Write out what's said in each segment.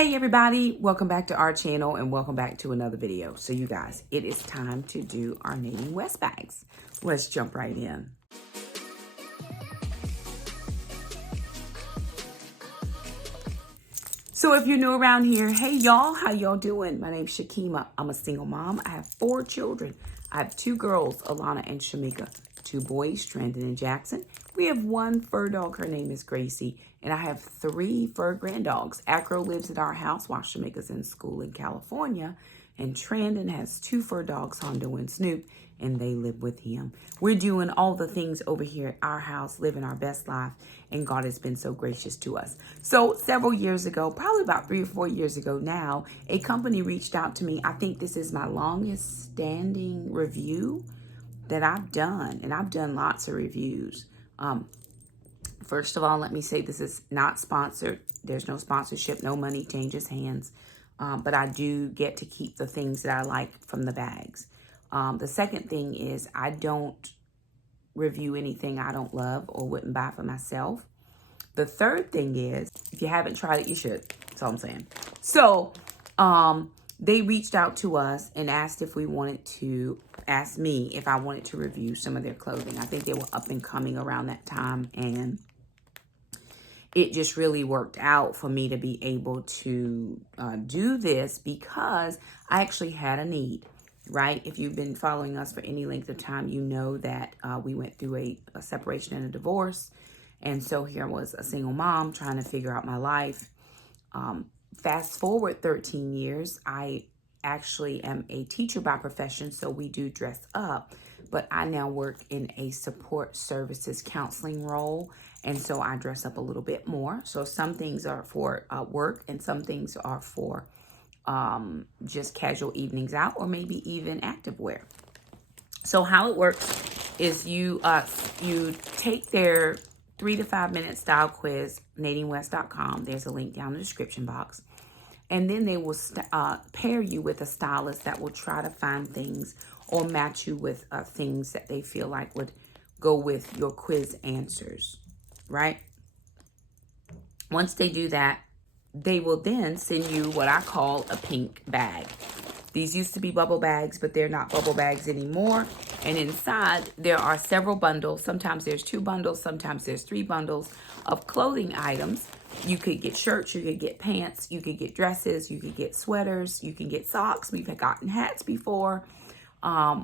Hey everybody, welcome back to our channel and welcome back to another video. So you guys, it is time to do our Nadine West bags. Let's jump right in. So if you're new around here, hey y'all, how y'all doing? My name's Shakema. I'm a single mom. I have 4 children. I have 2 girls, Alana and Shamika, 2 boys, Trandon and Jackson. We have 1 fur dog. Her name is Gracie. And I have 3 fur grand dogs. Acro lives at our house while Shamika's in school in California. And Trandon has 2 fur dogs, Hondo and Snoop, and they live with him. We're doing all the things over here at our house, living our best life, and God has been so gracious to us. So several years ago, probably about 3 or 4 years ago now, a company reached out to me. I think this is my longest standing review that I've done, and I've done lots of reviews. First of all, let me say this is not sponsored. There's no sponsorship, no money changes hands. But I do get to keep the things that I like from the bags. The second thing is I don't review anything I don't love or wouldn't buy for myself. The third thing is, if you haven't tried it, you should. That's all I'm saying. So they reached out to us and asked if we wanted to, ask me if I wanted to review some of their clothing. I think they were up and coming around that time, and it just really worked out for me to be able to do this because I actually had a need, right? If you've been following us for any length of time, you know that we went through a separation and a divorce. And so here was a single mom trying to figure out my life. Fast forward 13 years, I actually am a teacher by profession, so we do dress up. But I now work in a support services counseling role. And so I dress up a little bit more. So some things are for work and some things are for just casual evenings out or maybe even activewear. So how it works is you take their 3 to 5 minute style quiz, NadineWest.com. There's a link down in the description box. And then they will pair you with a stylist that will try to find things or match you with things that they feel like would go with your quiz answers, right? Once they do that, they will then send you what I call a pink bag. These used to be bubble bags, but they're not bubble bags anymore. And inside, there are several bundles. Sometimes there's 2 bundles. Sometimes there's 3 bundles of clothing items. You could get shirts. You could get pants. You could get dresses. You could get sweaters. You can get socks. We've gotten hats before.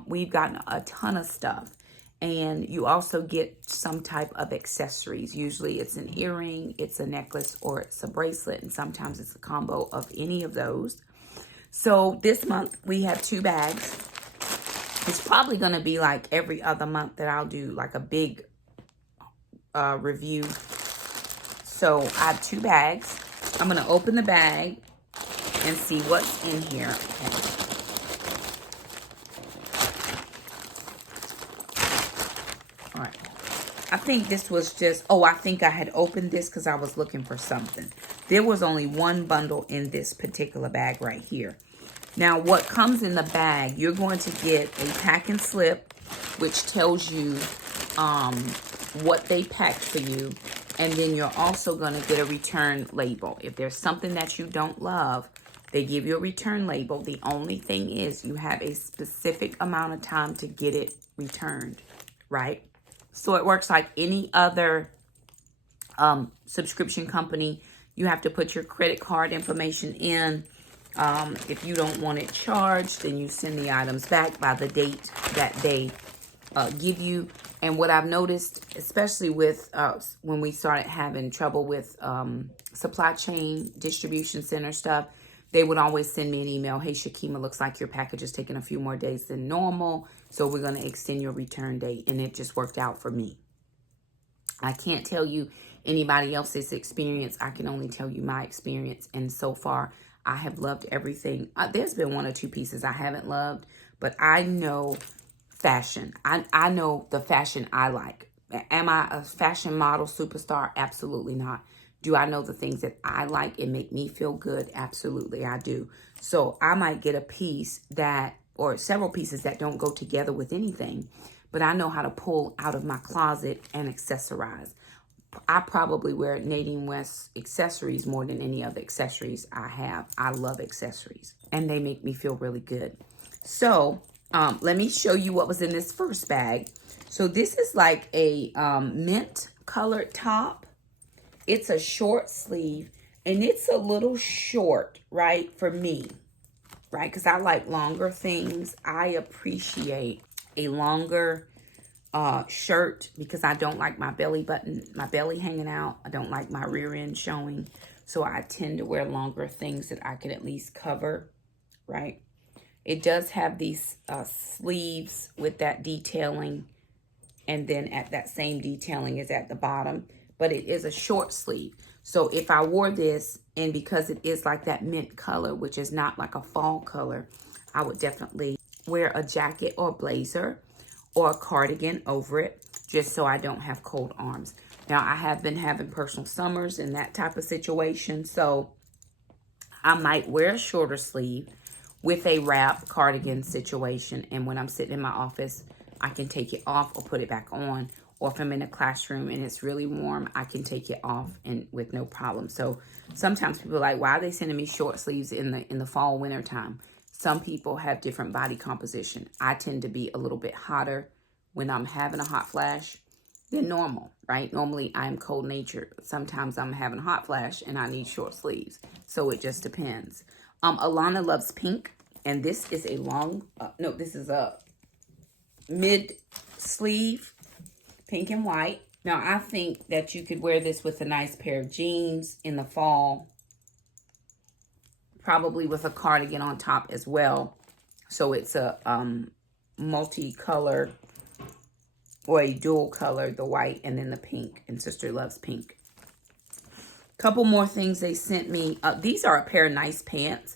We've gotten a ton of stuff. And you also get some type of accessories. Usually it's an earring, it's a necklace, or it's a bracelet. And sometimes it's a combo of any of those. So this month we have 2 bags. It's probably going to be like every other month that I'll do like a big review. So I have 2 bags. I'm going to open the bag and see what's in here. Okay. All right. I think this was just, I think I had opened this because I was looking for something. There was only 1 bundle in this particular bag right here. Now, what comes in the bag, you're going to get a packing slip, which tells you what they packed for you. And then you're also going to get a return label. If there's something that you don't love, they give you a return label. The only thing is you have a specific amount of time to get it returned, right? So it works like any other subscription company. You have to put your credit card information in. If you don't want it charged, then you send the items back by the date that they give you. And what I've noticed, especially with when we started having trouble with supply chain distribution center stuff, they would always send me an email. Hey, Shakema, looks like your package is taking a few more days than normal, so we're going to extend your return date. And it just worked out for me. I can't tell you anybody else's experience. I can only tell you my experience. And so far, I have loved everything. There's been 1 or 2 pieces I haven't loved, but I know fashion. I know the fashion I like. Am I a fashion model superstar? Absolutely not. Do I know the things that I like and make me feel good? Absolutely, I do. So I might get a piece that, or several pieces that don't go together with anything, but I know how to pull out of my closet and accessorize. I probably wear Nadine West accessories more than any other accessories I have. I love accessories, and they make me feel really good. So let me show you what was in this first bag. So this is like a mint colored top. It's a short sleeve, and it's a little short, right, for me, right? Because I like longer things. I appreciate a longer shirt because I don't like my belly button, my belly hanging out. I don't like my rear end showing. So I tend to wear longer things that I can at least cover, right? It does have these sleeves with that detailing, and then at that same detailing is at the bottom, but it is a short sleeve. So if I wore this, and because it is like that mint color, which is not like a fall color, I would definitely wear a jacket or blazer or a cardigan over it, just so I don't have cold arms. Now, I have been having personal summers in that type of situation, so I might wear a shorter sleeve with a wrap cardigan situation, and when I'm sitting in my office, I can take it off or put it back on. Or if I'm in a classroom and it's really warm, I can take it off and with no problem. So sometimes people are like, why are they sending me short sleeves in the fall, winter time? Some people have different body composition. I tend to be a little bit hotter when I'm having a hot flash than normal, right? Normally I'm cold natured. Sometimes I'm having a hot flash and I need short sleeves. So it just depends. Alana loves pink, and this is a long, this is a mid sleeve, pink and white. Now I think that you could wear this with a nice pair of jeans in the fall, probably with a cardigan on top as well. So it's a multi-color or a dual color, the white and then the pink, and sister loves pink. Couple more things they sent me. These are a pair of nice pants.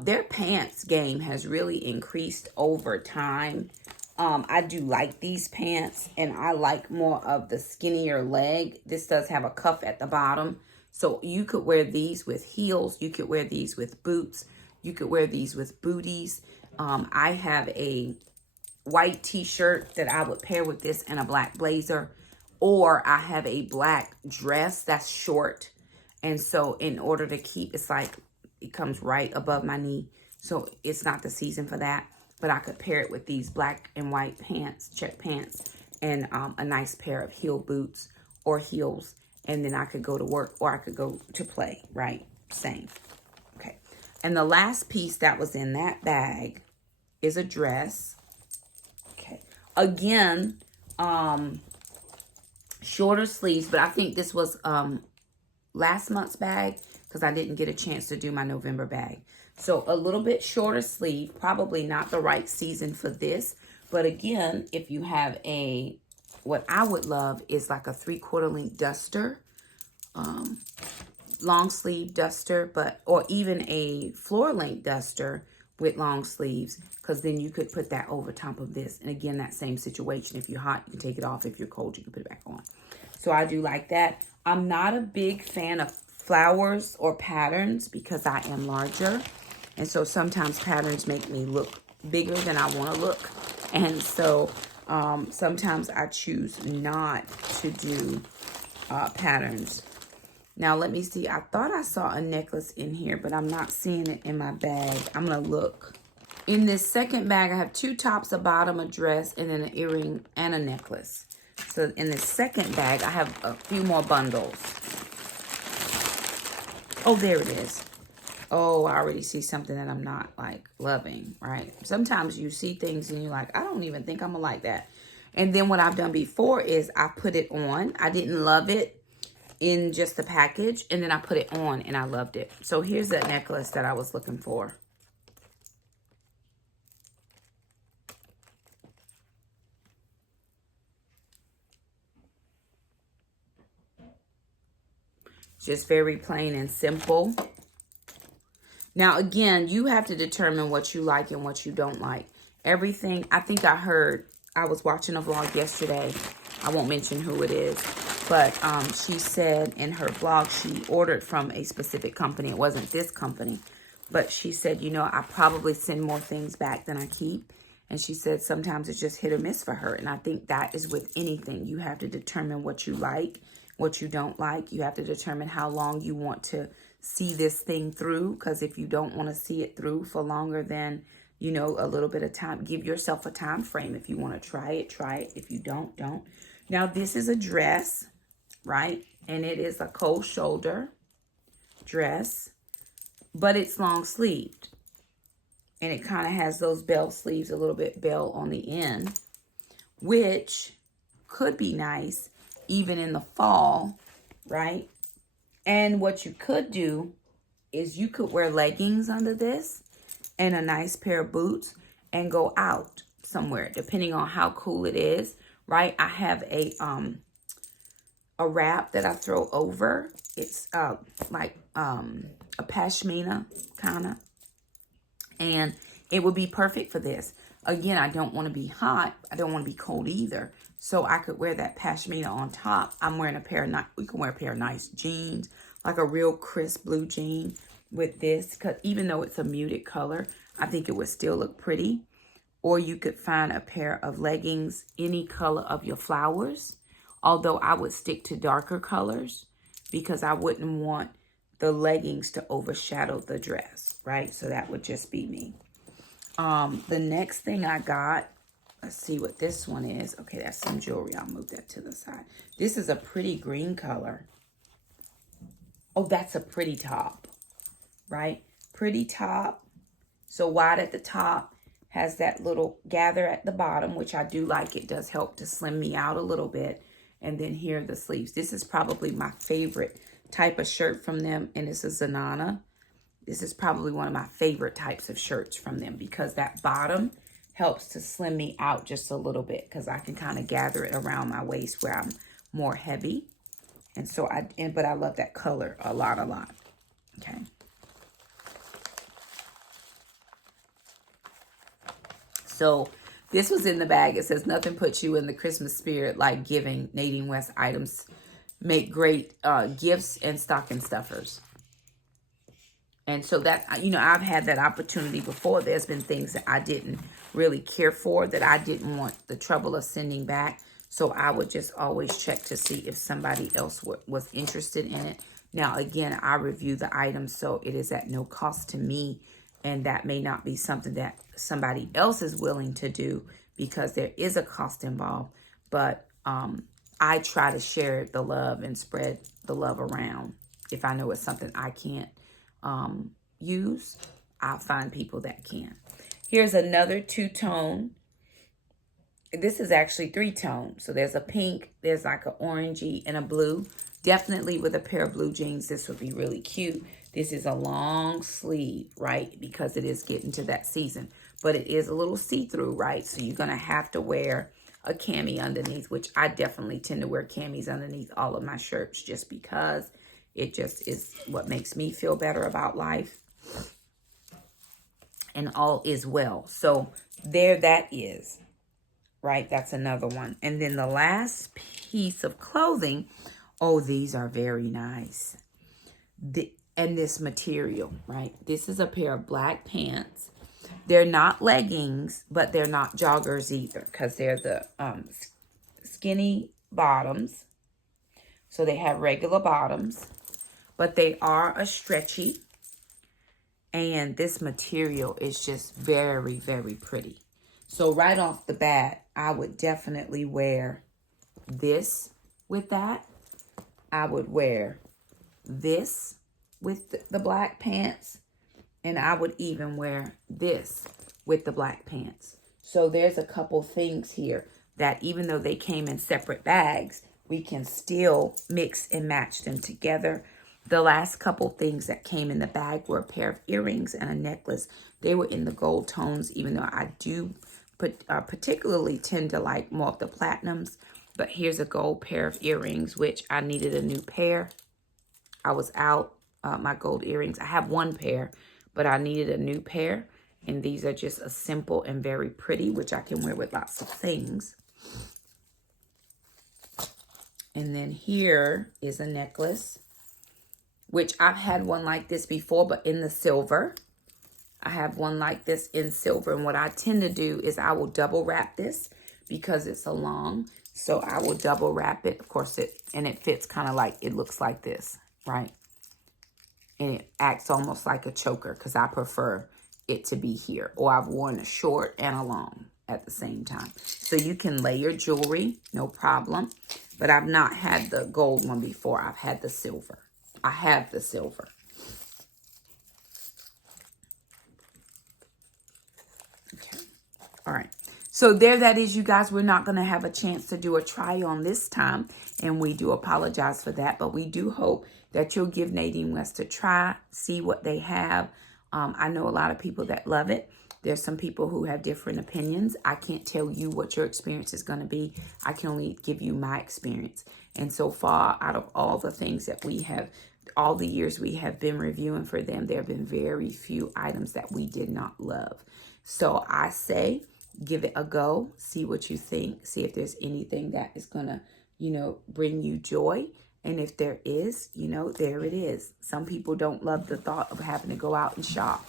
Their pants game has really increased over time. I do like these pants, and I like more of the skinnier leg. This does have a cuff at the bottom. So you could wear these with heels. You could wear these with boots. You could wear these with booties. I have a white t-shirt that I would pair with this and a black blazer. Or I have a black dress that's short. And so in order to keep, it's like, it comes right above my knee. So it's not the season for that. But I could pair it with these black and white pants, check pants, and a nice pair of heel boots or heels. And then I could go to work or I could go to play, right? Same. Okay. And the last piece that was in that bag is a dress. Okay. Again, shorter sleeves, but I think this was last month's bag because I didn't get a chance to do my November bag. So a little bit shorter sleeve, probably not the right season for this. But again, if you have what I would love is like a 3/4 length duster, long sleeve duster, or even a floor length duster with long sleeves, because then you could put that over top of this. And again, that same situation. If you're hot, you can take it off. If you're cold, you can put it back on. So I do like that. I'm not a big fan of flowers or patterns because I am larger. And so sometimes patterns make me look bigger than I want to look. And so sometimes I choose not to do patterns. Now, let me see. I thought I saw a necklace in here, but I'm not seeing it in my bag. I'm going to look. In this second bag, I have 2 tops, a bottom, a dress, and then an earring and a necklace. So in the second bag, I have a few more bundles. Oh, there it is. Oh, I already see something that I'm not like loving, right? Sometimes you see things and you're like, I don't even think I'm gonna like that. And then what I've done before is I put it on. I didn't love it in just the package, and then I put it on and I loved it. So here's that necklace that I was looking for. Just very plain and simple. Now, again, you have to determine what you like and what you don't like. Everything, I think I was watching a vlog yesterday. I won't mention who it is. But she said in her blog she ordered from a specific company. It wasn't this company. But she said, you know, I probably send more things back than I keep. And she said sometimes it's just hit or miss for her. And I think that is with anything. You have to determine what you like what you don't like. You have to determine how long you want to see this thing through, because if you don't want to see it through for longer than, you know, a little bit of time, give yourself a time frame. If you want to try it, try it. If you don't, don't. Now, this is a dress, right? And it is a cold shoulder dress, but it's long sleeved. And it kind of has those bell sleeves, a little bit bell on the end, which could be nice even in the fall, right? And what you could do is you could wear leggings under this and a nice pair of boots and go out somewhere, depending on how cool it is, right? I have a wrap that I throw over. It's like a pashmina kind of, and it would be perfect for this. Again, I don't want to be hot. I don't want to be cold either. So I could wear that pashmina on top. I'm wearing a pair of we can wear a pair of nice jeans, like a real crisp blue jean with this, because even though it's a muted color, I think it would still look pretty. Or you could find a pair of leggings, any color of your flowers. Although I would stick to darker colors because I wouldn't want the leggings to overshadow the dress, right? So that would just be me. The next thing I got, let's see what this one is. Okay, that's some jewelry. I'll move that to the side. This is a pretty green color. Oh, that's a pretty top, right? Pretty top. So wide at the top, has that little gather at the bottom, which I do like. It does help to slim me out a little bit. And then here are the sleeves. This is probably my favorite type of shirt from them, and this is Zanana. This is probably one of my favorite types of shirts from them because that bottom helps to slim me out just a little bit because I can kind of gather it around my waist where I'm more heavy. And so but I love that color a lot. Okay. So this was in the bag. It says, nothing puts you in the Christmas spirit like giving. Nadine West items make great gifts and stocking stuffers. And so that, you know, I've had that opportunity before. There's been things that I didn't really care for, that I didn't want the trouble of sending back. So I would just always check to see if somebody else was interested in it. Now, again, I review the items, so it is at no cost to me. And that may not be something that somebody else is willing to do because there is a cost involved. But I try to share the love and spread the love around. If I know it's something I can't use, I'll find people that can. Here's another two-tone. This is actually three-tone. So there's a pink, there's like an orangey, and a blue. Definitely with a pair of blue jeans, this would be really cute. This is a long sleeve, right? Because it is getting to that season. But it is a little see-through, right? So you're going to have to wear a cami underneath, which I definitely tend to wear camis underneath all of my shirts just because it just is what makes me feel better about life. And all is well. So there that is, right? That's another one. And then the last piece of clothing, oh, these are very nice. And this material, right? This is a pair of black pants. They're not leggings, but they're not joggers either because they're the skinny bottoms. So they have regular bottoms, but they are a stretchy. And this material is just very, very pretty. So right off the bat, I would definitely wear this with that. I would wear this with the black pants. And I would even wear this with the black pants. So there's a couple things here that even though they came in separate bags, we can still mix and match them together. The last couple things that came in the bag were a pair of earrings and a necklace. They were in the gold tones, even though I do particularly tend to like more of the platinums. But here's a gold pair of earrings, which I needed a new pair. I was out my gold earrings. I have one pair, but I needed a new pair. And these are just a simple and very pretty, which I can wear with lots of things. And then here is a necklace, which I've had one like this before, but in the silver. I have one like this in silver. And what I tend to do is I will double wrap this because it's a long So I will double wrap it. Of course, it fits kind of like, it looks like this, right? And it acts almost like a choker because I prefer it to be here. Or I've worn a short and a long at the same time. So you can layer jewelry, no problem. But I've not had the gold one before. I've had the silver. I have the silver. Okay. All right. So there that is, you guys. We're not going to have a chance to do a try on this time. And we do apologize for that. But we do hope that you'll give Nadine West a try. See what they have. I know a lot of people that love it. There's some people who have different opinions. I can't tell you what your experience is going to be. I can only give you my experience. And so far, out of all the things that we have, all the years we have been reviewing for them, there have been very few items that we did not love. So I say, give it a go. See what you think. See if there's anything that is going to, bring you joy. And if there is, there it is. Some people don't love the thought of having to go out and shop.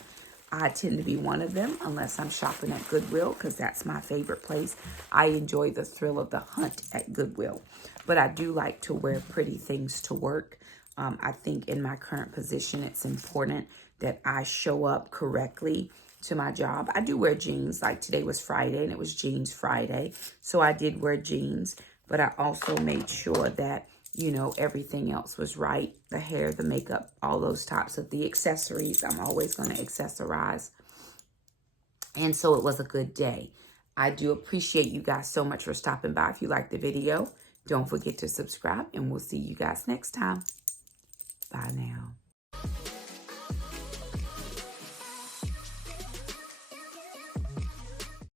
I tend to be one of them unless I'm shopping at Goodwill because that's my favorite place. I enjoy the thrill of the hunt at Goodwill. But I do like to wear pretty things to work. I think in my current position, it's important that I show up correctly to my job. I do wear jeans. Like today was Friday and it was Jeans Friday. So I did wear jeans. But I also made sure that everything else was right. The hair, the makeup, all those types of the accessories. I'm always going to accessorize. And so it was a good day. I do appreciate you guys so much for stopping by. If you liked the video, don't forget to subscribe and we'll see you guys next time. Bye now.